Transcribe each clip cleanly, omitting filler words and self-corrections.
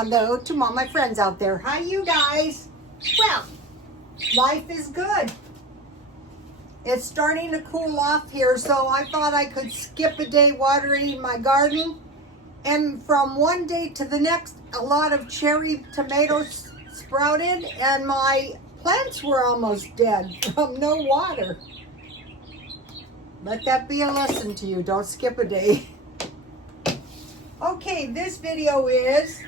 hello to all my friends out there. Hi, you guys. Well, life is good. It's starting to cool off here, so I thought I could skip a day watering my garden. And from one day to the next, a lot of cherry tomatoes sprouted, and my plants were almost dead from no water. Let that be a lesson to you. Don't skip a day. Okay, this video is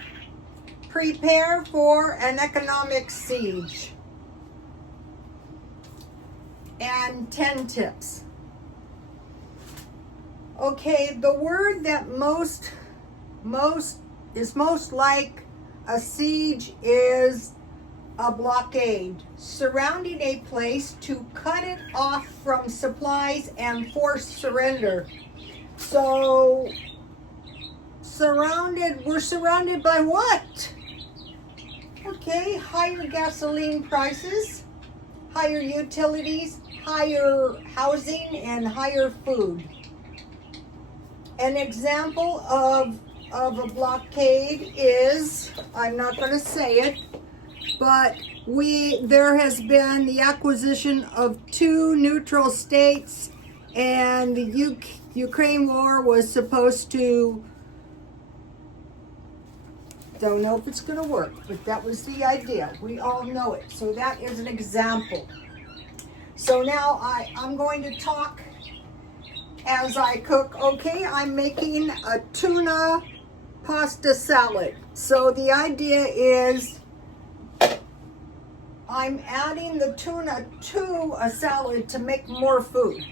prepare for an economic siege and 10 tips. Okay, the word that is most like a siege is a blockade, surrounding a place to cut it off from supplies and force surrender. So we're surrounded by what? Okay, higher gasoline prices, higher utilities, higher housing, and higher food. An example of a blockade is, I'm not going to say it, but there has been the acquisition of 2 neutral states, and the Ukraine war was supposed to, don't know if it's going to work, but that was the idea. We all know it. So that is an example. So now I'm going to talk as I cook. Okay, I'm making a tuna pasta salad. So the idea is I'm adding the tuna to a salad to make more food.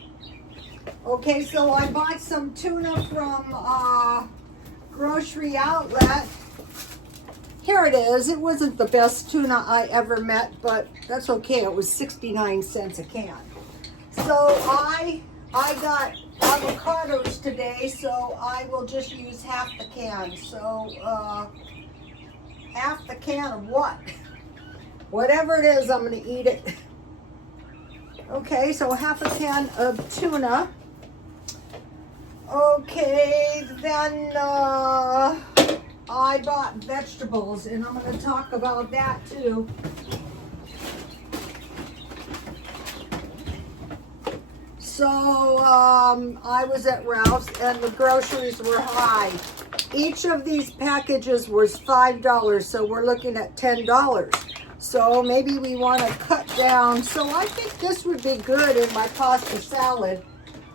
Okay, so I bought some tuna from grocery outlet. Here it is. It wasn't the best tuna I ever met, but that's okay. It was 69 cents a can. So I got avocados today, so I will just use half the can. So half the can of what? Whatever it is, I'm going to eat it. Okay, so half a can of tuna. Okay, then I bought vegetables, and I'm going to talk about that too. So I was at Ralph's, and the groceries were high. Each of these packages was $5, so we're looking at $10. So maybe we want to cut down. So I think this would be good in my pasta salad.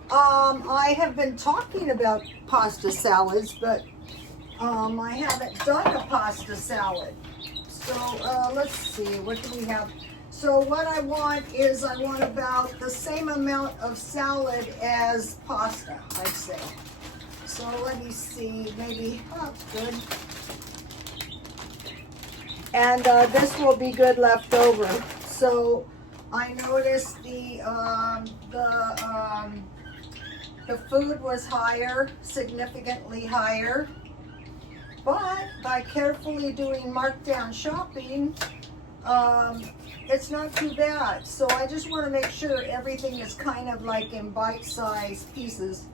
I have been talking about pasta salads, but I haven't done a pasta salad. So let's see, what do we have? So what I want is I want about the same amount of salad as pasta, I'd say. So let me see, maybe, oh, good. And this will be good left over. So I noticed the food was higher, significantly higher. But by carefully doing markdown shopping, it's not too bad. So I just want to make sure everything is kind of like in bite-sized pieces.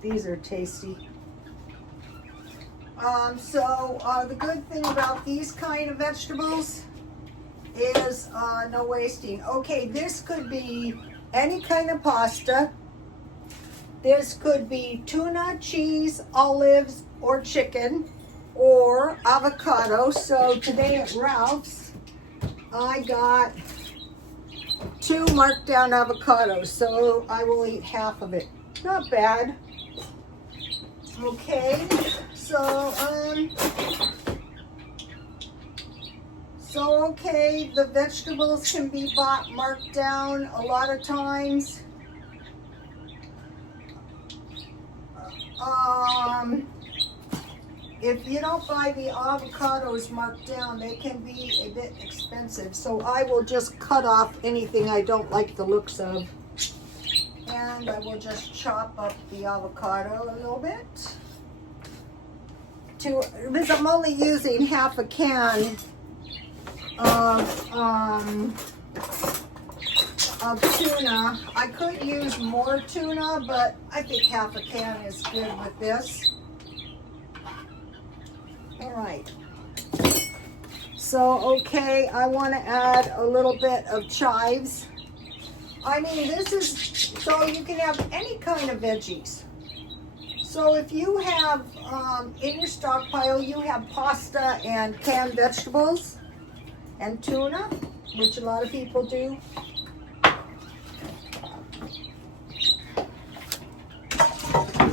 These are tasty. The good thing about these kind of vegetables is no wasting. Okay, this could be any kind of pasta. This could be tuna, cheese, olives, or chicken, or avocado. So today at Ralph's, I got 2 marked down avocados, so I will eat half of it. Not bad. Okay, okay, the vegetables can be bought marked down a lot of times. If you don't buy the avocados marked down, they can be a bit expensive. So I will just cut off anything I don't like the looks of. And I will just chop up the avocado a little bit. Because I'm only using half a can of tuna. I could use more tuna, but I think half a can is good with this. All right. So, okay, I want to add a little bit of chives. I mean, this is, so you can have any kind of veggies. So if you have, in your stockpile, you have pasta and canned vegetables and tuna, which a lot of people do.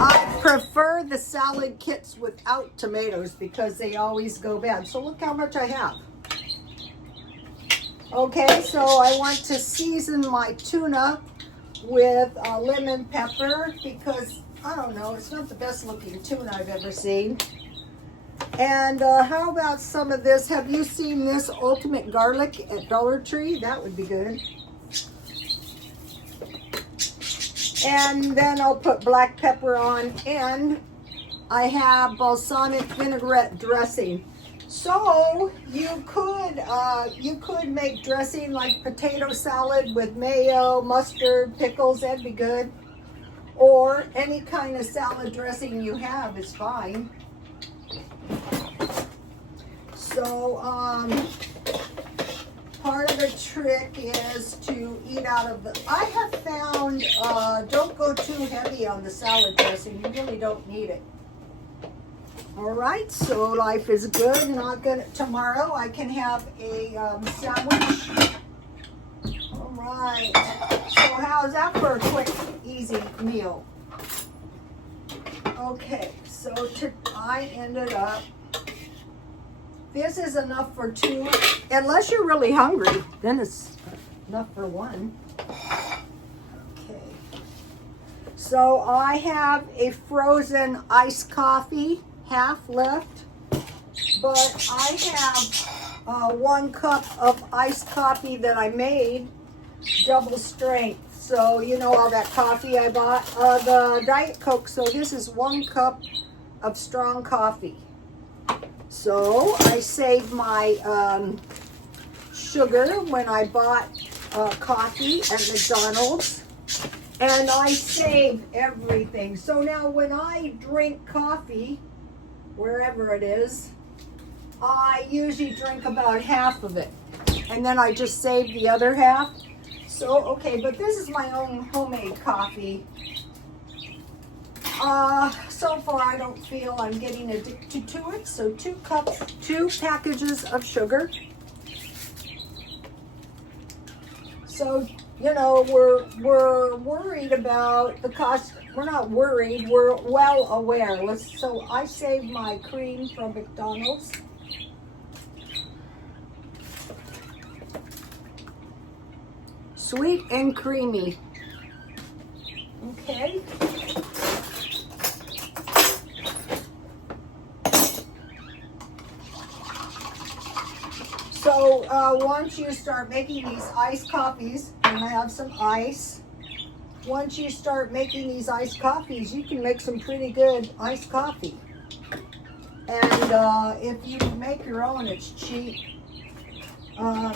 I prefer the salad kits without tomatoes because they always go bad. So look how much I have. Okay, so I want to season my tuna with lemon pepper because, I don't know, it's not the best looking tuna I've ever seen. And how about some of this? Have you seen this ultimate garlic at Dollar Tree? That would be good. And then I'll put black pepper on, and I have balsamic vinaigrette dressing. So you could make dressing like potato salad with mayo, mustard, pickles. That'd be good. Or any kind of salad dressing you have is fine. So part of the trick is to eat out of the, I have found, don't go too heavy on the salad dressing. You really don't need it. All right, so life is good. Not gonna, tomorrow I can have a sandwich. All right, so how's that for a quick, easy meal? Okay, so I ended up, this is enough for two, unless you're really hungry, then it's enough for one. Okay, so I have a frozen iced coffee, half left, but I have 1 cup of iced coffee that I made, double strength. So you know all that coffee I bought, the Diet Coke, so this is 1 cup of strong coffee. So I saved my sugar when I bought coffee at McDonald's, and I saved everything. So now when I drink coffee, wherever it is, I usually drink about half of it, and then I just save the other half. So, okay, but this is my own homemade coffee. So far I don't feel I'm getting addicted to it. So 2 packages of sugar. So, you know, we're worried about the cost. We're not worried, we're well aware. So I saved my cream from McDonald's. Sweet and creamy. Okay. So once you start making these iced coffees, and I have some ice. Once you start making these iced coffees, you can make some pretty good iced coffee. And if you make your own, it's cheap. All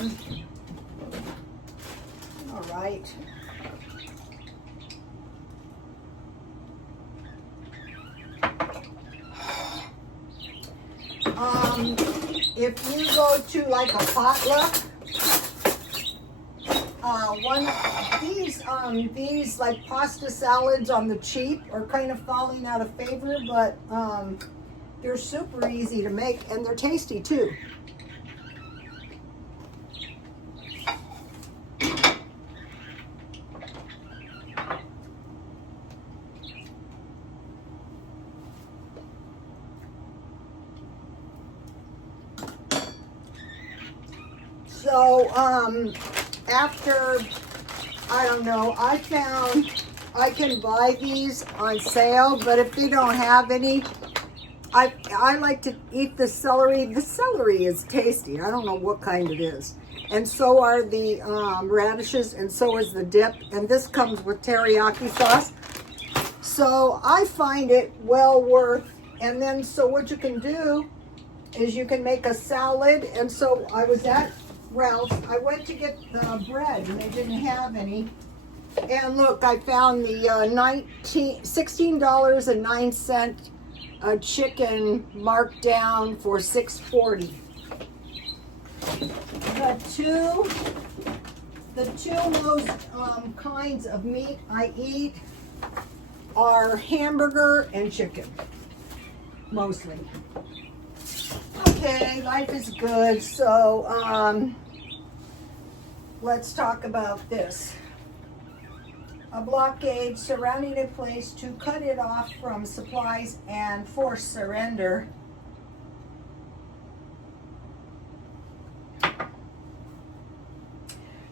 right. If you go to like a potluck, these like pasta salads on the cheap are kind of falling out of favor, but they're super easy to make and they're tasty too. So, after, I don't know, I found I can buy these on sale, but if they don't have any, I like to eat the celery. The celery is tasty. I don't know what kind it is. And so are the radishes, and so is the dip. And this comes with teriyaki sauce. So I find it well worth. And then, so what you can do is you can make a salad. And so I was at Ralph's. I went to get the bread and they didn't have any. And look, I found the $16.09 chicken marked down for $6.40. The two most kinds of meat I eat are hamburger and chicken, mostly. Okay, life is good. So let's talk about this. A blockade surrounding a place to cut it off from supplies and force surrender.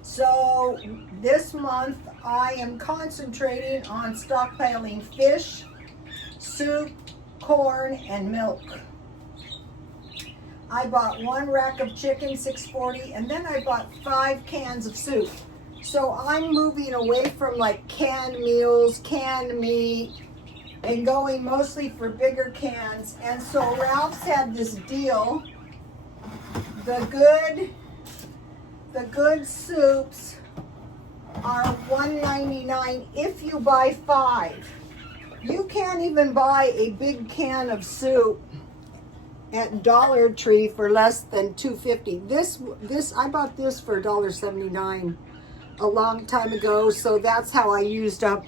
So this month I am concentrating on stockpiling fish, soup, corn, and milk. I bought 1 rack of chicken, $6.40, and then I bought 5 cans of soup. So I'm moving away from like canned meals, canned meat, and going mostly for bigger cans. And so Ralph's had this deal. The good soups are $1.99 if you buy 5. You can't even buy a big can of soup at Dollar Tree for less than $2.50. This I bought this for $1.79 a long time ago, so that's how I used up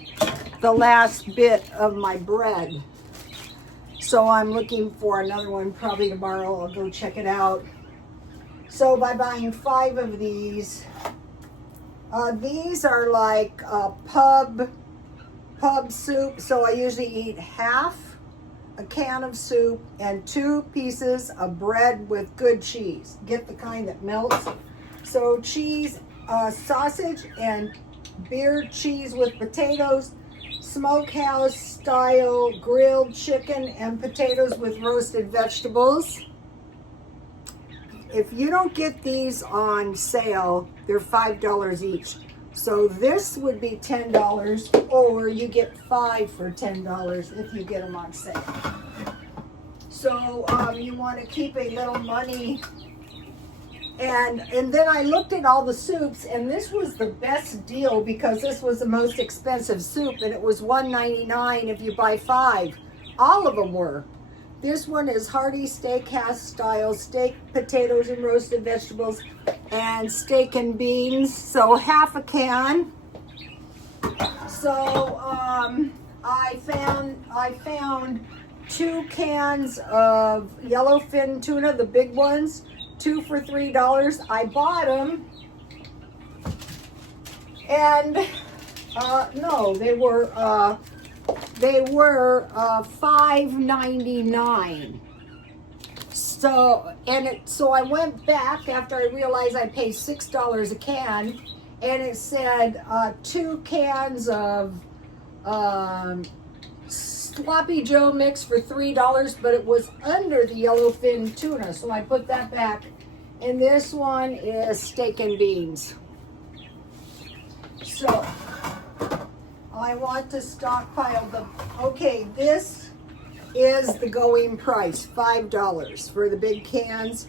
the last bit of my bread. So I'm looking for another one probably tomorrow. I'll go check it out. So by buying 5 of these are like pub soup. So I usually eat half a can of soup and 2 pieces of bread with good cheese. Get the kind that melts. So cheese, sausage and beer cheese with potatoes, smokehouse style grilled chicken, and potatoes with roasted vegetables. If you don't get these on sale, they're $5 each. So this would be $10, or you get 5 for $10 if you get them on sale. So you want to keep a little money. And then I looked at all the soups, and this was the best deal because this was the most expensive soup, and it was $1.99 if you buy 5. All of them were. This one is hearty steakhouse style, steak, potatoes, and roasted vegetables, and steak and beans. So half a can. So I found 2 cans of yellowfin tuna, the big ones, 2 for $3. I bought them, and no, they were $5.99. So I went back after I realized I paid $6 a can, and it said 2 cans of Sloppy Joe mix for $3, but it was under the yellowfin tuna, so I put that back. And this one is steak and beans. So I want to stockpile them. Okay, this is the going price, $5 for the big cans.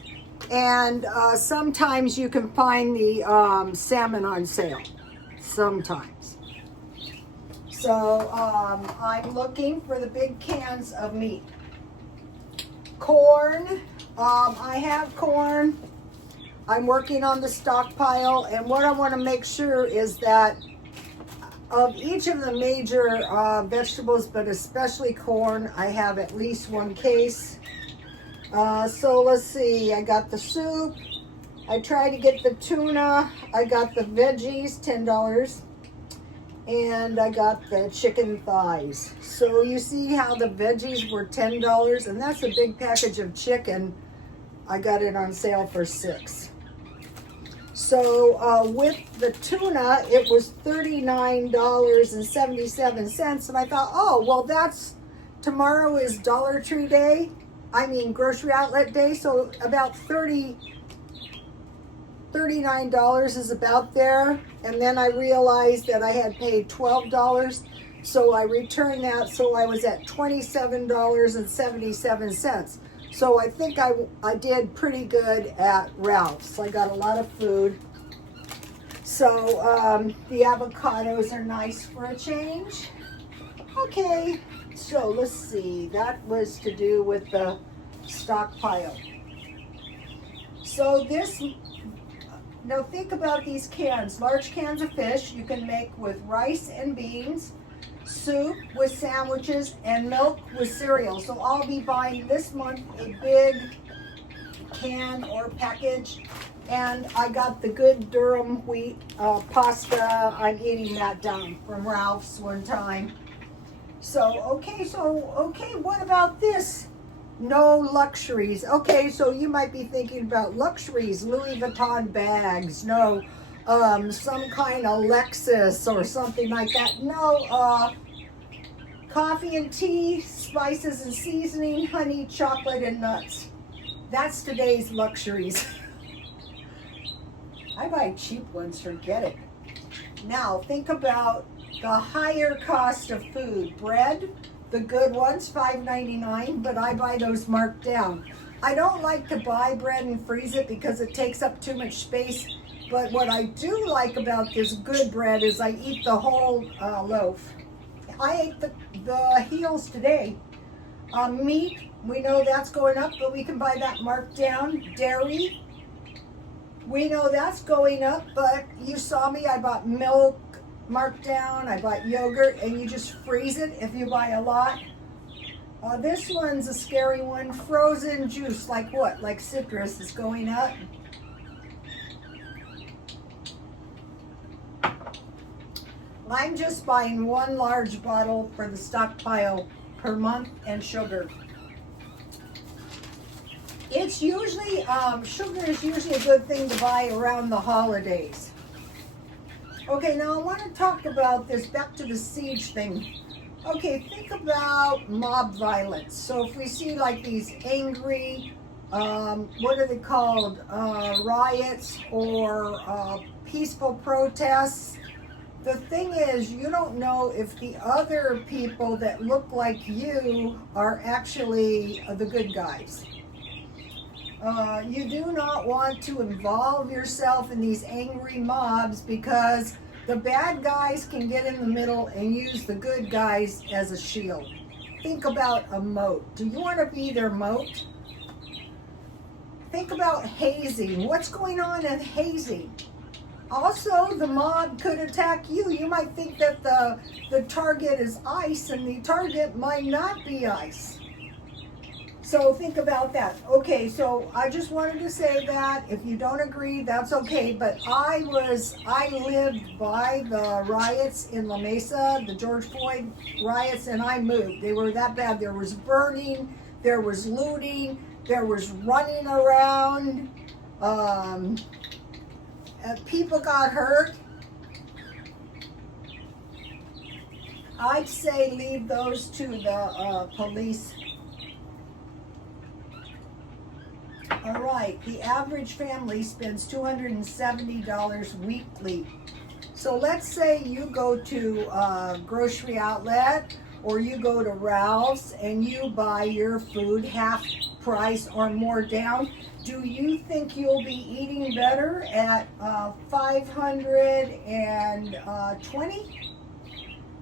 And sometimes you can find the salmon on sale, sometimes. So I'm looking for the big cans of meat. Corn, I have corn. I'm working on the stockpile, and what I want to make sure is that of each of the major vegetables, but especially corn, I have at least 1 case. So let's see, I got the soup. I tried to get the tuna. I got the veggies, $10. And I got the chicken thighs. So you see how the veggies were $10, and that's a big package of chicken. I got it on sale for $6. So with the tuna, it was $39.77, and I thought, oh, well, tomorrow is Dollar Tree Day. I mean, grocery outlet day, so about $39 is about there. And then I realized that I had paid $12, so I returned that, so I was at $27.77. So I think I did pretty good at Ralph's. I got a lot of food. So the avocados are nice for a change. Okay, so let's see. That was to do with the stockpile. So this, now think about these cans. Large cans of fish you can make with rice and beans, soup with sandwiches, and milk with cereal. So I'll be buying this month a big can or package. And I got the good Durham wheat pasta. I'm eating that down from Ralph's one time. So, okay, what about this? No luxuries. Okay, so you might be thinking about luxuries, Louis Vuitton bags. No, some kind of Lexus or something like that. No, coffee and tea, spices and seasoning, honey, chocolate, and nuts. That's today's luxuries. I buy cheap ones, forget it. Now, think about the higher cost of food. Bread, the good ones, $5.99, but I buy those marked down. I don't like to buy bread and freeze it because it takes up too much space, but what I do like about this good bread is I eat the whole loaf. I ate the heels today. Meat, we know that's going up, but we can buy that marked down. Dairy, we know that's going up, but you saw me, I bought milk marked down, I bought yogurt, and you just freeze it if you buy a lot. This one's a scary one. Frozen juice, like what? Like citrus is going up. I'm just buying one large bottle for the stockpile per month, and sugar. It's usually, sugar is usually a good thing to buy around the holidays. Okay, now I want to talk about this, back to the siege thing. Okay, think about mob violence. So if we see like these angry, what are they called, riots or peaceful protests, the thing is, you don't know if the other people that look like you are actually the good guys. You do not want to involve yourself in these angry mobs because the bad guys can get in the middle and use the good guys as a shield. Think about a moat. Do you want to be their moat? Think about hazing. What's going on in hazing? Also, the mob could attack you. You might think that the target is ice and the target might not be ice. So think about that. Okay, so I just wanted to say that. If you don't agree, that's okay. But I lived by the riots in La Mesa, the George Floyd riots, and I moved. They were that bad. There was burning, there was looting, there was running around. People got hurt. I'd say leave those to the police. All right, the average family spends $270 weekly. So let's say you go to a grocery outlet or you go to Ralph's and you buy your food half price or more down. Do you think you'll be eating better at $520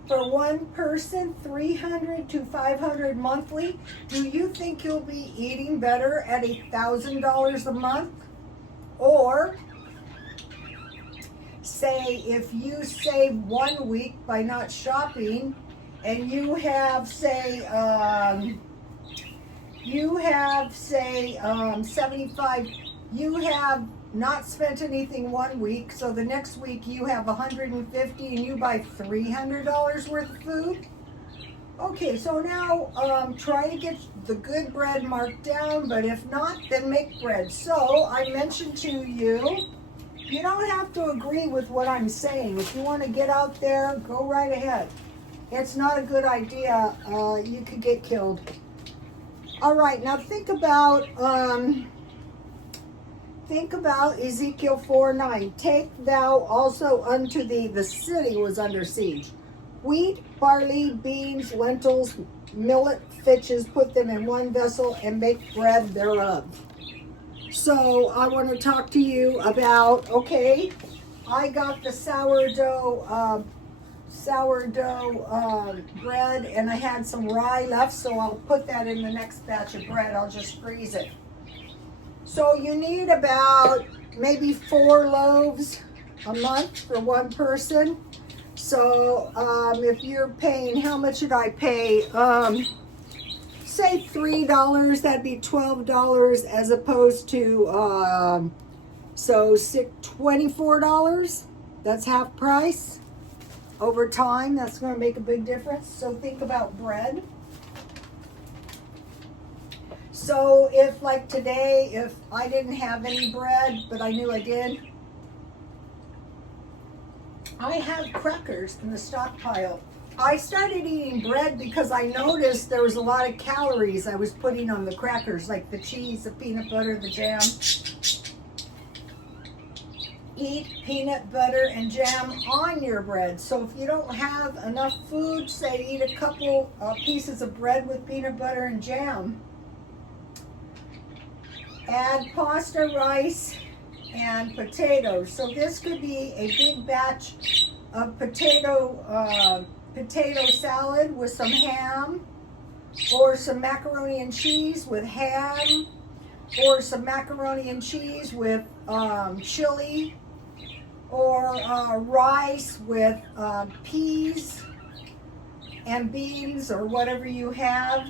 for one person, $300 to $500 monthly? Do you think you'll be eating better at $1,000 a month? Or say if you save 1 week by not shopping and you have say 75, you have not spent anything 1 week, so the next week you have $150 and you buy $300 worth of food. Okay, so now try to get the good bread marked down, but if not, then make bread. So I mentioned to you, you don't have to agree with what I'm saying. If you want to get out there, go right ahead. It's not a good idea. You could get killed. All right, now think about Ezekiel 4:9. Take thou also unto thee, the city was under siege, wheat, barley, beans, lentils, millet, fitches, put them in one vessel and make bread thereof. So I want to talk to you about, okay, I got the sourdough bread and I had some rye left, so I'll put that in the next batch of bread. I'll just freeze it. So you need about maybe 4 loaves a month for one person. So if you're paying, how much did I pay? Say $3, that'd be $12 as opposed to, $24. That's half price. Over time, that's going to make a big difference. So think about bread. So if like today, if I didn't have any bread, but I knew I did, I have crackers in the stockpile. I started eating bread because I noticed there was a lot of calories I was putting on the crackers, like the cheese, the peanut butter, the jam. Eat peanut butter and jam on your bread. So if you don't have enough food, say eat a couple pieces of bread with peanut butter and jam. Add pasta, rice, and potatoes. So this could be a big batch of potato salad with some ham, or some macaroni and cheese with ham, or some macaroni and cheese with chili, or rice with peas and beans, or whatever you have.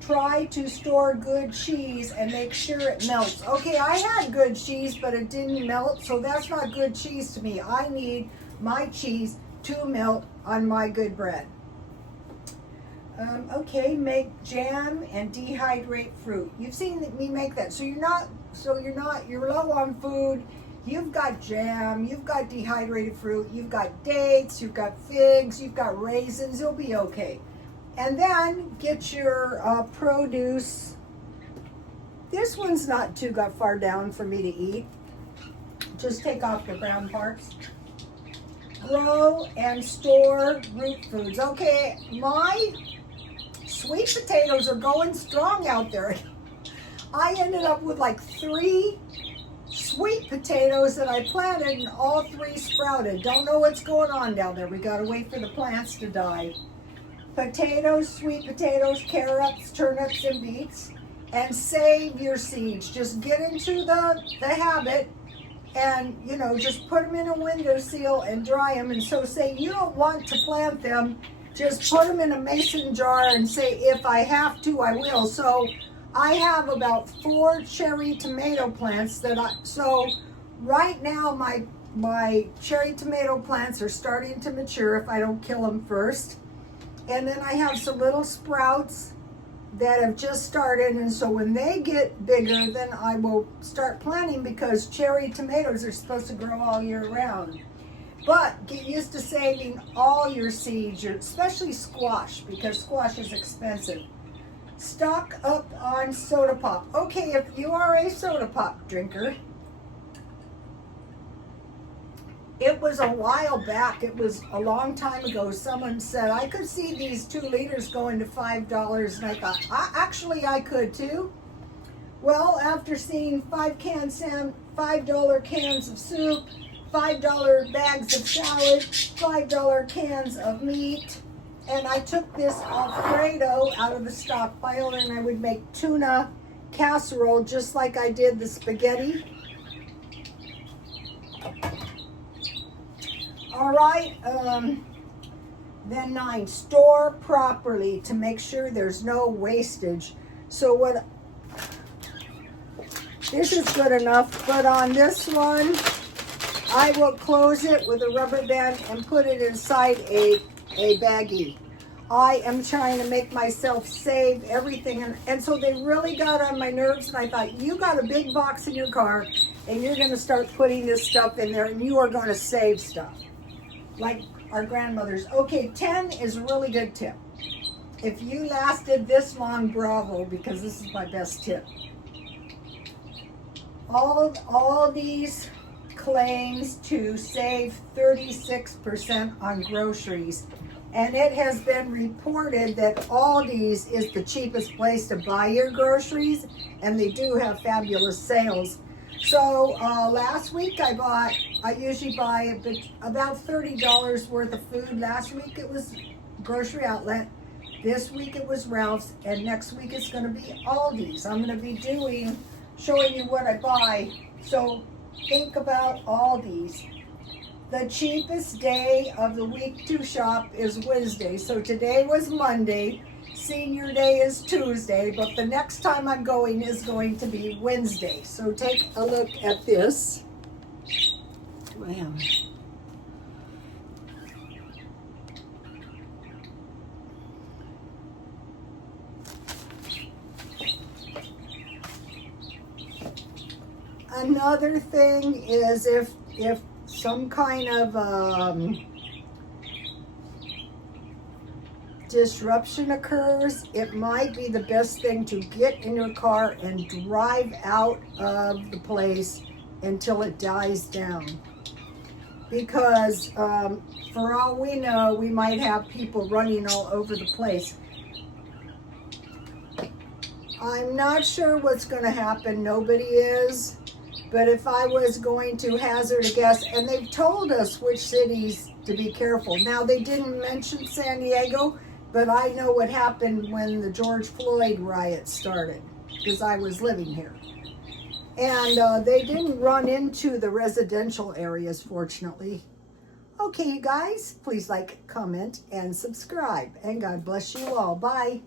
Try to store good cheese and make sure it melts. Okay, I had good cheese, but it didn't melt, so that's not good cheese to me. I need my cheese to melt on my good bread. Okay, make jam and dehydrate fruit. You've seen me make that. So you're low on food. You've got jam, you've got dehydrated fruit, you've got dates, you've got figs, you've got raisins. You'll be okay. And then get your produce. This one's not too far down for me to eat. Just take off the brown parts. Grow and store root foods. Okay, my sweet potatoes are going strong out there. I ended up with like 3 sweet potatoes that I planted, and all 3 sprouted. Don't know what's going on down there. We gotta wait for the plants to die. Potatoes, sweet potatoes, carrots, turnips, and beets. And save your seeds. Just get into the habit, and just put them in a windowsill and dry them. And so say you don't want to plant them, just put them in a mason jar and say, if I have to, I will. So I have about 4 cherry tomato plants so right now my cherry tomato plants are starting to mature if I don't kill them first. And then I have some little sprouts that have just started, and so when they get bigger, then I will start planting, because cherry tomatoes are supposed to grow all year round. But get used to saving all your seeds, especially squash, because squash is expensive. Stock up on soda pop. Okay, if you are a soda pop drinker, it was a while back, it was a long time ago, someone said, I could see these 2 liters going to $5, and I thought, actually I could too. Well, after seeing $5 cans of soup, $5 bags of salad, $5 cans of meat, and I took this Alfredo out of the stockpile, and I would make tuna casserole just like I did the spaghetti. All right, then 9, store properly to make sure there's no wastage. So this is good enough, but on this one, I will close it with a rubber band and put it inside a baggie. I am trying to make myself save everything, and so they really got on my nerves, and I thought, you got a big box in your car, and you're gonna start putting this stuff in there, and you are gonna save stuff. Like our grandmothers. Okay, 10 is a really good tip. If you lasted this long, bravo, because this is my best tip. All these claims to save 36% on groceries. And it has been reported that Aldi's is the cheapest place to buy your groceries, and they do have fabulous sales. So last week I usually buy about $30 worth of food. Last week it was Grocery Outlet. This week it was Ralph's, and next week it's going to be Aldi's. I'm going to be doing showing you what I buy. So think about all these. The cheapest day of the week to shop is Wednesday. So today was Monday. Senior day is Tuesday, but the next time I'm going is going to be Wednesday. So take a look at this. Wow. Another thing is if some kind of disruption occurs, it might be the best thing to get in your car and drive out of the place until it dies down. Because for all we know, we might have people running all over the place. I'm not sure what's going to happen. Nobody is. But if I was going to hazard a guess, and they've told us which cities to be careful. Now, they didn't mention San Diego, but I know what happened when the George Floyd riot started, because I was living here. And they didn't run into the residential areas, fortunately. Okay, you guys, please like, comment, and subscribe. And God bless you all. Bye.